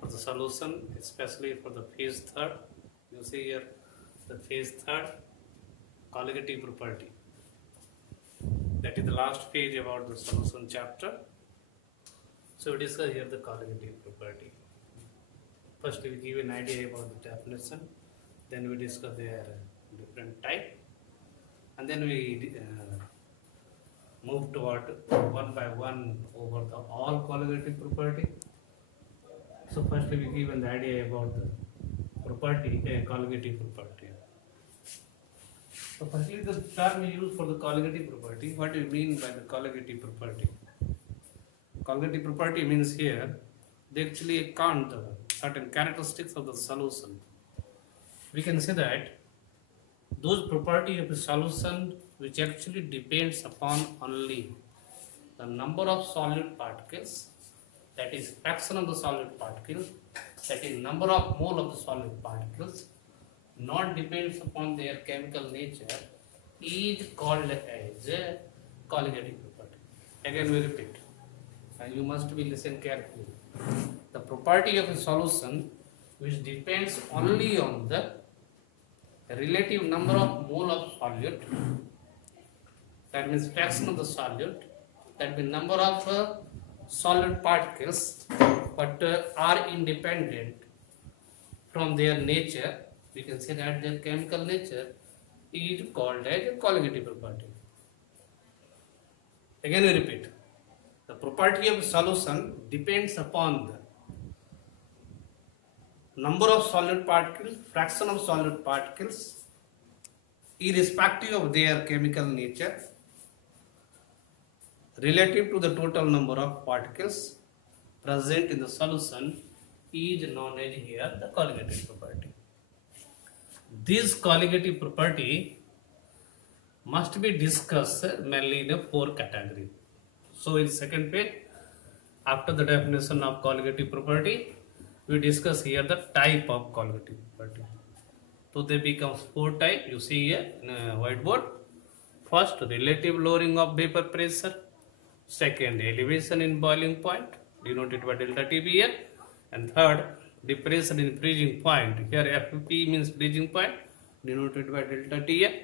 for the solution, especially for the phase third. You see here the phase third colligative property. That is the last page about the solution chapter. So we discuss here the colligative property. First we give an idea about the definition, then we discuss their different type, and then we move toward one by one over the all colligative property. So firstly we give an idea about the property, colligative property. So firstly the term we use for the colligative property, what do you mean by the colligative property? Colligative property means here they actually count the certain characteristics of the solution. We can say that those properties of the solution which actually depends upon only the number of solid particles, that is fraction of the solid particles, that is number of mole of the solid particles, not depends upon their chemical nature, is called as a colligative property. Again we repeat, and you must be listen carefully. The property of a solution which depends only on the relative number of mole of solute, that means fraction of the solute, that means number of solid particles, but are independent from their nature. We can say that their chemical nature is called as a colligative property. Again we repeat, the property of solution depends upon the number of solid particles, fraction of solid particles, irrespective of their chemical nature, relative to the total number of particles present in the solution, is known as here the colligative property. This colligative property must be discussed mainly in 4 categories. So in second page, after the definition of colligative property, we discuss here the type of colligative property. So they become 4 types. You see here in a whiteboard. First, relative lowering of vapor pressure. Second, elevation in boiling point, denoted by delta TB here. And third, depression in freezing point. Here FP means freezing point, denoted by delta T here.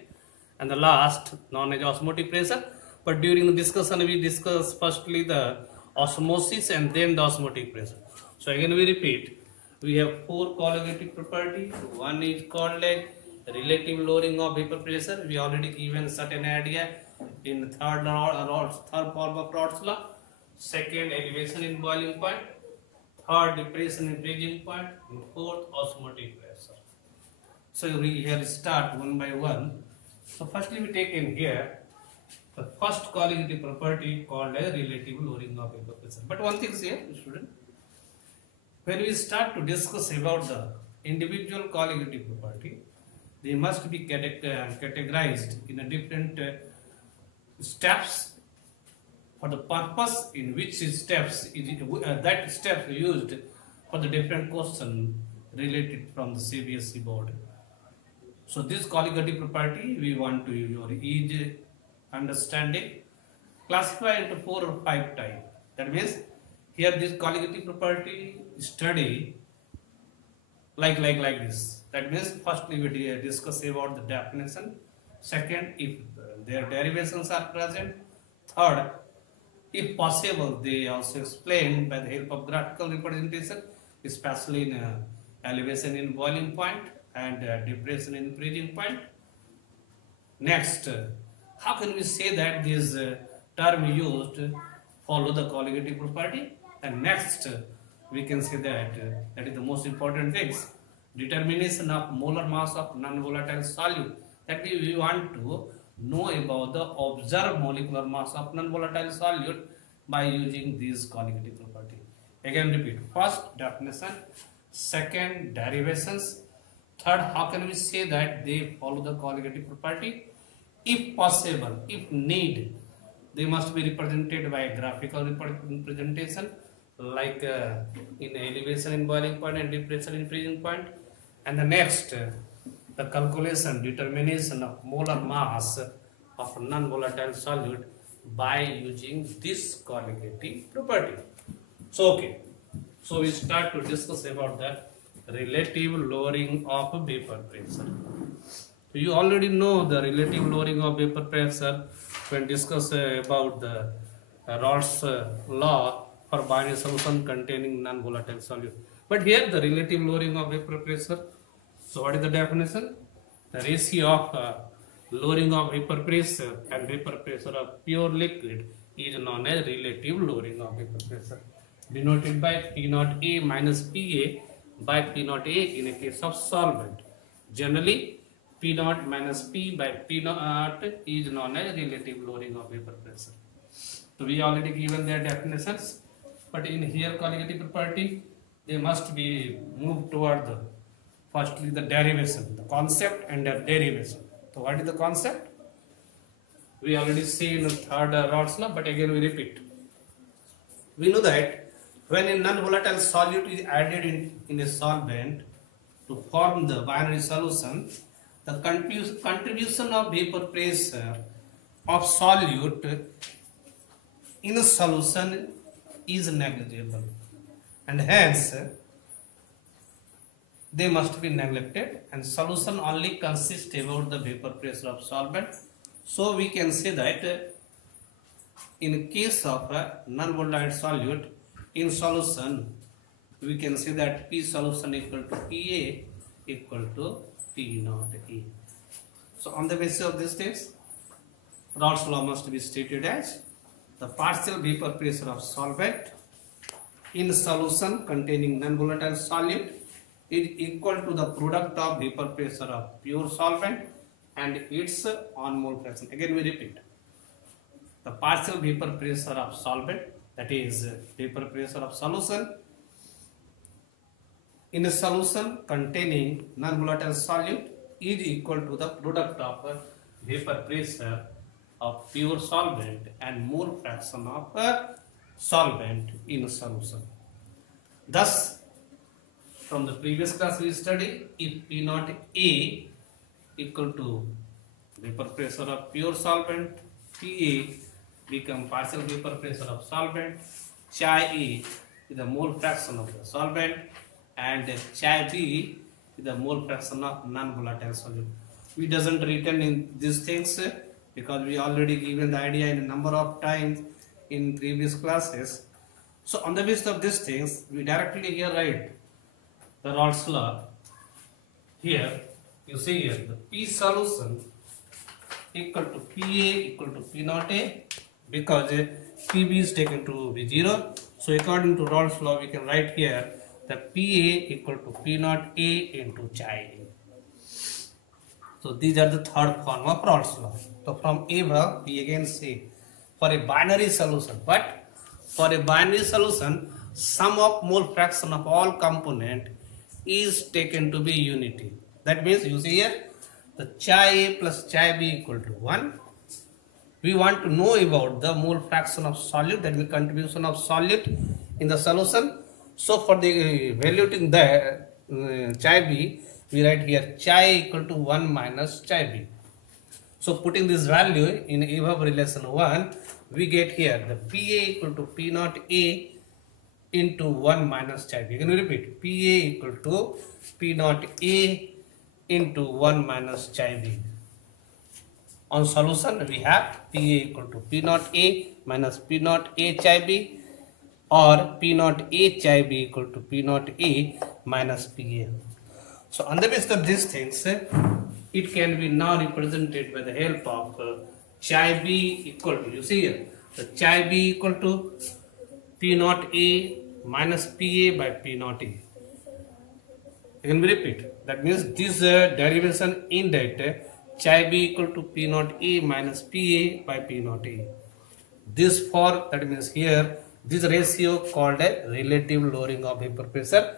And the last, known as osmotic pressure. But during the discussion, we discuss firstly the osmosis and then the osmotic pressure. So again we repeat, we have 4 colligative properties. One is called as relative lowering of vapor pressure. We already given certain idea in third form of Raoult's law. Second, elevation in boiling point. Third, depression in freezing point. And fourth, osmotic pressure. So we here start one by one. So firstly we take in here the first colligative property called as relative lowering of vapor pressure. But one thing is here, student, when we start to discuss about the individual colligative property, they must be categorized in a different steps for the purpose in which steps that steps used for the different question related from the CBSE board. So this colligative property we want to use your easy understanding, classify into 4 or 5 types. That means here this colligative property study like this. That means firstly we discuss about the definition. Second, if their derivations are present. Third, if possible, they also explain by the help of graphical representation, especially in elevation in boiling point and depression in freezing point. Next, how can we say that this term used follow the colligative property? And next, we can say that that is the most important things, determination of molar mass of non-volatile solute. That we want to know about the observed molecular mass of non-volatile solute by using this colligative property. Again repeat, first definition, second derivations, third how can we say that they follow the colligative property. If possible, if need, they must be represented by a graphical representation like in elevation in boiling point and depression in freezing point. And the next, the calculation, determination of molar mass of non-volatile solute by using this colligative property. So okay, So we start to discuss about the relative lowering of vapor pressure. You already know the relative lowering of vapor pressure when discuss about the Raoult's law for binary solution containing non-volatile solute. But here the relative lowering of vapor pressure. So what is the definition? The ratio of lowering of vapor pressure and vapor pressure of pure liquid is known as relative lowering of vapor pressure, denoted by P naught A minus PA by P naught A in a case of solvent. Generally, P naught minus P by P naught is known as relative lowering of vapor pressure. So we already given their definitions, but in here colligative property, they must be moved toward the firstly the derivation, the concept and the derivation. So what is the concept? We already see in the third Raoult's law, but again we repeat. We know that when a non-volatile solute is added in a solvent to form the binary solution, the contribution of vapor pressure of solute in a solution is negligible, and hence they must be neglected, and solution only consists about the vapor pressure of solvent. So we can say that in case of a non-volatile solute in solution, we can say that P solution equal to PA equal to P naught A. So on the basis of these things, Raoult's law must be stated as the partial vapor pressure of solvent in solution containing non-volatile solute is equal to the product of vapor pressure of pure solvent and its on-mole fraction. Again we repeat, the partial vapor pressure of solvent, that is vapor pressure of solution in a solution containing non-volatile solute is equal to the product of vapor pressure of pure solvent and mole fraction of solvent in a solution. Thus, from the previous class we studied, if P naught A equal to vapor pressure of pure solvent, PA become partial vapor pressure of solvent, Chi A is the mole fraction of the solvent, and Chi B is the mole fraction of non-volatile solute. We doesn't written in these things because we already given the idea in a number of times in previous classes. So on the basis of these things, we directly here write the Raoult's law. Here you see here the P solution equal to PA equal to P naught A, because PB is taken to be 0. So according to Raoult's law, we can write here that PA equal to P naught A into Chi A. So these are the third form of Raoult's law. So from above we again say for a binary solution, but for a binary solution, sum of mole fraction of all component is taken to be unity. That means you see here the Chi A plus Chi B equal to 1. We want to know about the mole fraction of solute, that is contribution of solute in the solution. So for the evaluating the Chi B, we write here Chi equal to 1 minus Chi B. So putting this value in above relation 1, we get here the PA equal to P naught A into 1 minus Chi B. Can we repeat? PA equal to P naught A into 1 minus Chi B. On solution, we have PA equal to P naught A minus P naught A Chi B, or P naught A Chi B equal to P naught A minus PA. So on the basis of these things, it can be now represented by the help of Chi B equal to, you see here, the Chi B equal to P naught A minus PA by P naught A. Again we repeat, that means this derivation in that Chi B equal to P naught A minus PA by P naught A. This for, that means here, this ratio called a relative lowering of vapor pressure.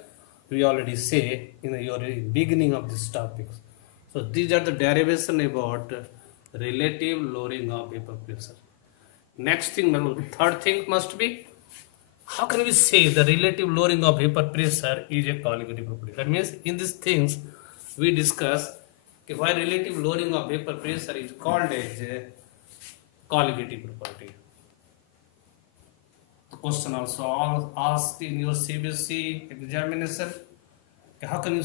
We already say in the beginning of this topic. So these are the derivation about relative lowering of vapor pressure. Next thing, third thing must be, how can we say the relative lowering of vapor pressure is a colligative property? That means in these things we discuss why relative lowering of vapor pressure is called as a colligative property. question also asked in your CBSE examination. How can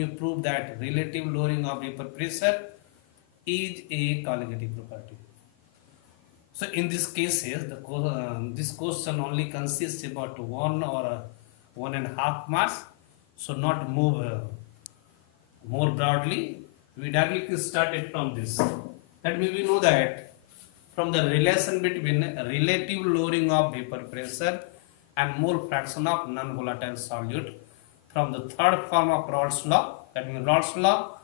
you prove that relative lowering of vapor pressure is a colligative property? So in these cases, this question only consists about 1 or 1.5 mass. So not move more broadly. We directly started from this. That means we know that from the relation between relative lowering of vapor pressure and mole fraction of non-volatile solute from the third form of Raoult's law, that means Raoult's law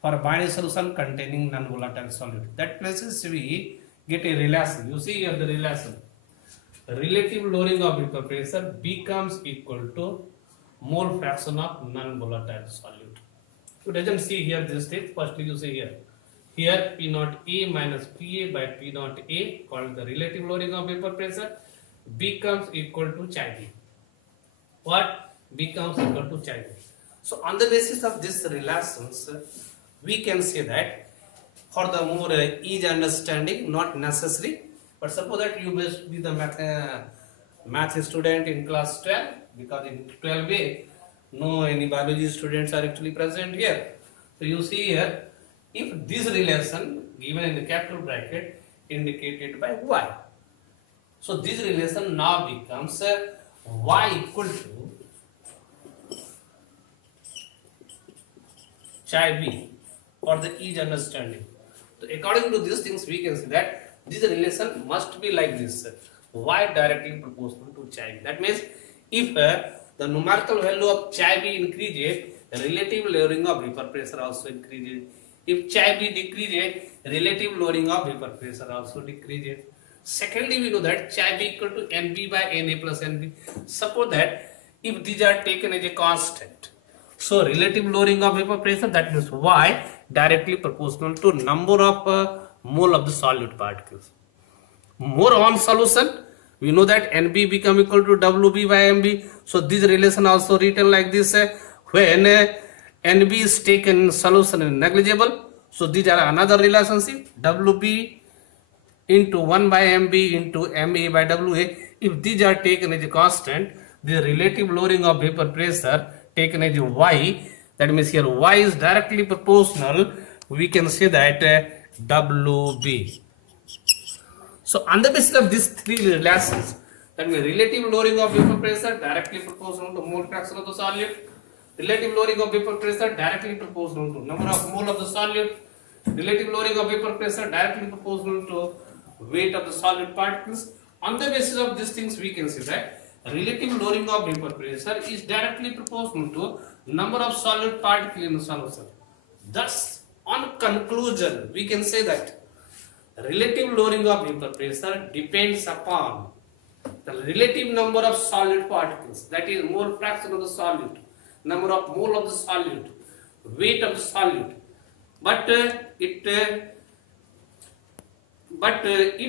for a binary solution containing non-volatile solute. That places we get a relation. You see here the relation. Relative lowering of vapor pressure becomes equal to mole fraction of non-volatile solute. You doesn't see here this state. Firstly, you see here. Here P naught A minus PA by P naught A, called the relative lowering of vapor pressure, becomes equal to chi V. What becomes equal to chi V? So on the basis of these relations, we can say that for the more easy understanding, not necessary, but suppose that you must be the math student in class 12, because in 12A, no any biology students are actually present here. So you see here, if this relation given in the capital bracket indicated by y, so this relation now becomes y equal to chi v for the easy understanding. So according to these things, we can say that this relation must be like this: y directly proportional to chi v. That means if the numerical value of chi v increases, relative lowering of vapor pressure also increases. If chi v decreases, relative lowering of vapor pressure also decreases. Secondly, we know that chi v equal to Nb by Na plus Nb. Suppose that if these are taken as a constant, so relative lowering of vapor pressure, that means y directly proportional to number of mole of the solute particles. More on solution, we know that Nb become equal to Wb by Mb. So this relation also written like this: when Nb is taken in solution is negligible. So these are another relationship: Wb into 1 by Mb into Ma by Wa. If these are taken as a constant, the relative lowering of vapor pressure taken as y, that means here y is directly proportional, we can say that Wb. So on the basis of these three relations, that means relative lowering of vapor pressure directly proportional to mole fraction of the solute, relative lowering of vapor pressure directly proportional to number of mole of the solute, relative lowering of vapor pressure directly proportional to weight of the solute particles. On the basis of these things, we can say that relative lowering of vapor pressure is directly proportional to number of solute particles in the solution. Thus, on conclusion, we can say that relative lowering of vapor pressure depends upon the relative number of solute particles, that is mole fraction of the solute, number of mole of the solute, weight of the solute, but it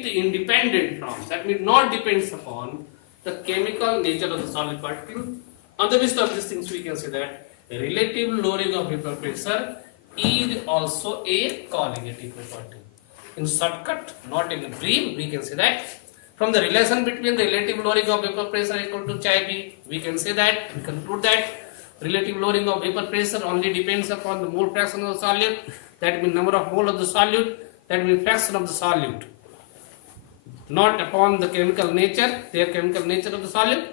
independent from, that means not depends upon the chemical nature of the solid particle. On the basis of these things, we can say that relative lowering of vapor pressure is also a colligative property. In shortcut, not in brief, we can say that from the relation between the relative lowering of vapor pressure equal to chi v, we can say that, we conclude that relative lowering of vapor pressure only depends upon the mole fraction of the solute, that means number of mole of the solute, that means fraction of the solute, not upon the chemical nature, their chemical nature of the solute.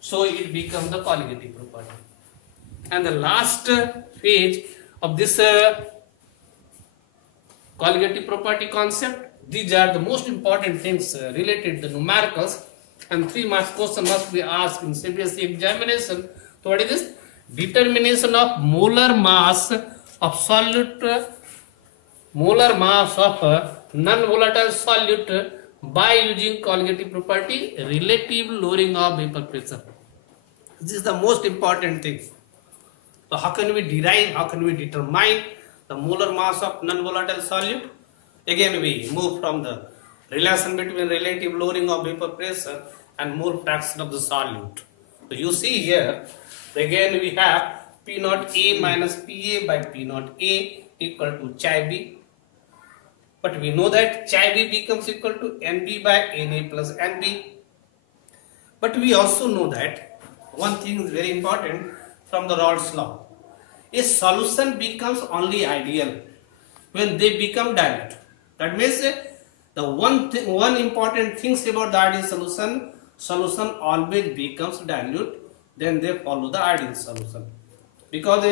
So it becomes the colligative property. And the last phase of this colligative property concept, these are the most important things related to the numericals, and 3 marks question must be asked in CBSE examination. So what is this? Determination of molar mass of solute, molar mass of non-volatile solute by using colligative property, relative lowering of vapor pressure. This is the most important thing. So how can we derive, how can we determine the molar mass of non-volatile solute? Again we move from the relation between relative lowering of vapor pressure and mole fraction of the solute. So you see here, again we have P naught A minus PA by P naught A equal to chi V. But we know that chi V becomes equal to Nb by Na plus Nb. But we also know that one thing is very important from the Raoult's law. A solution becomes only ideal when they become dilute. That means the one important things about the ideal solution always becomes dilute, then they follow the ideal solution. Because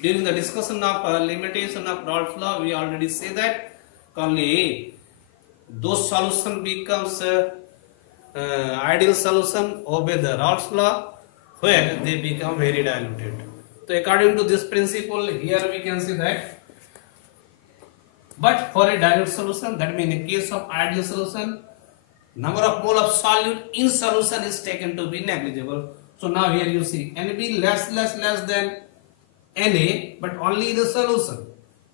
during the discussion of limitation of Raoult's law, we already say that only those solution becomes ideal solution obey the Raoult's law where they become very diluted. So according to this principle, here we can see that, but for a dilute solution, that means in case of ideal solution, number of mole of solute in solution is taken to be negligible. So now here you see NB less than Na, but only in the solution.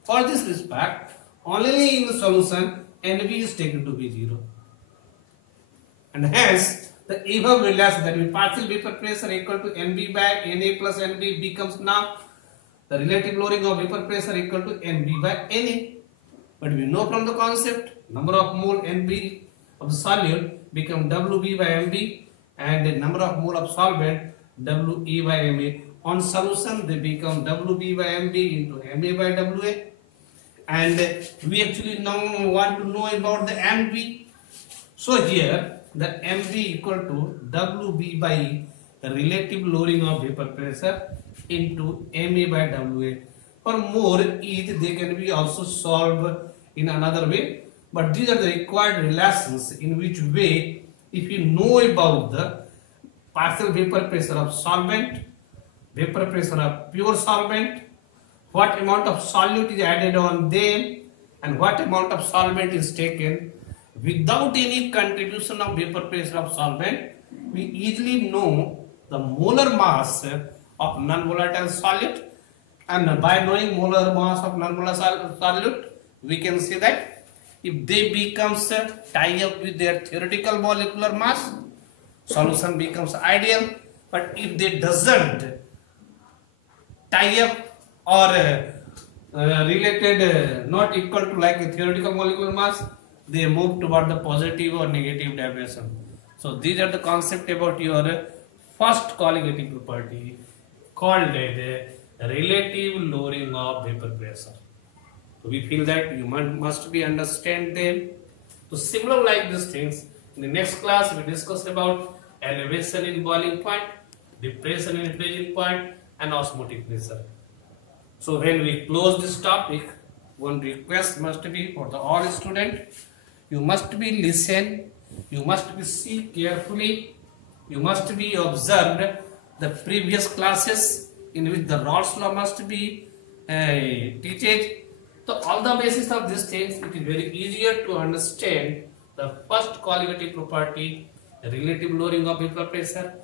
For this respect, only in the solution NB is taken to be 0. And hence, the above relation, that means partial vapor pressure equal to NB by Na plus NB becomes now the relative lowering of vapor pressure equal to NB by Na. But we know from the concept, number of mole NB of the solute become WB by MB, and the number of mole of solvent WE by MA. On solution, they become WB by MB into MA by WA. And we actually now want to know about the MB. So here, the MB equal to WB by relative lowering of vapor pressure into MA by WA. For more ease, they can be also solved in another way. But these are the required relations in which way, if you know about the partial vapor pressure of solvent, vapor pressure of pure solvent, what amount of solute is added on them, and what amount of solvent is taken without any contribution of vapor pressure of solvent, we easily know the molar mass of non-volatile solute. And by knowing molar mass of non-volatile solute, we can see that if they becomes tie up with their theoretical molecular mass, solution becomes ideal. But if they doesn't tie up or related not equal to like a theoretical molecular mass, they move toward the positive or negative dimension. So these are the concept about your first colligative property called as relative lowering of vapor pressure. So we feel that you must be understand them. So similar like these things, in the next class we discuss about elevation in boiling point, depression in freezing point, and osmotic pressure. So when we close this topic, one request must be for the all students, you must be listen, you must be see carefully, you must be observed the previous classes in which the Raoult's law must be teached. So on the basis of these things, it is very easier to understand the first colligative property, relative lowering of vapor pressure.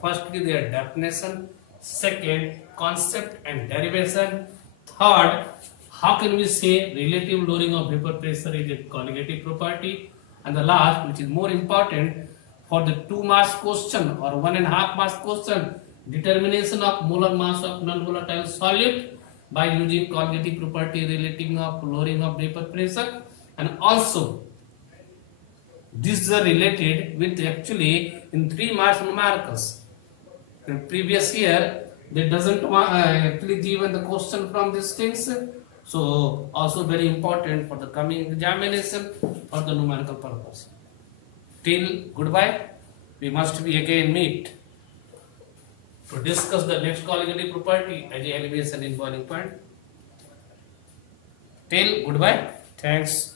Firstly, their definition. Second, concept and derivation. Third, how can we say relative lowering of vapor pressure is a colligative property? And the last, which is more important, for the 2 mass question or 1.5 mass question, determination of molar mass of non-volatile solute by using colligative property relating of lowering of vapor pressure. And also, these are related with actually in 3 marks numericals. In previous year, they doesn't actually given the question from these things. So also very important for the coming examination for the numerical purpose. Till goodbye, we must be again meet to discuss the next colligative property as elevation in boiling point. Till goodbye, thanks.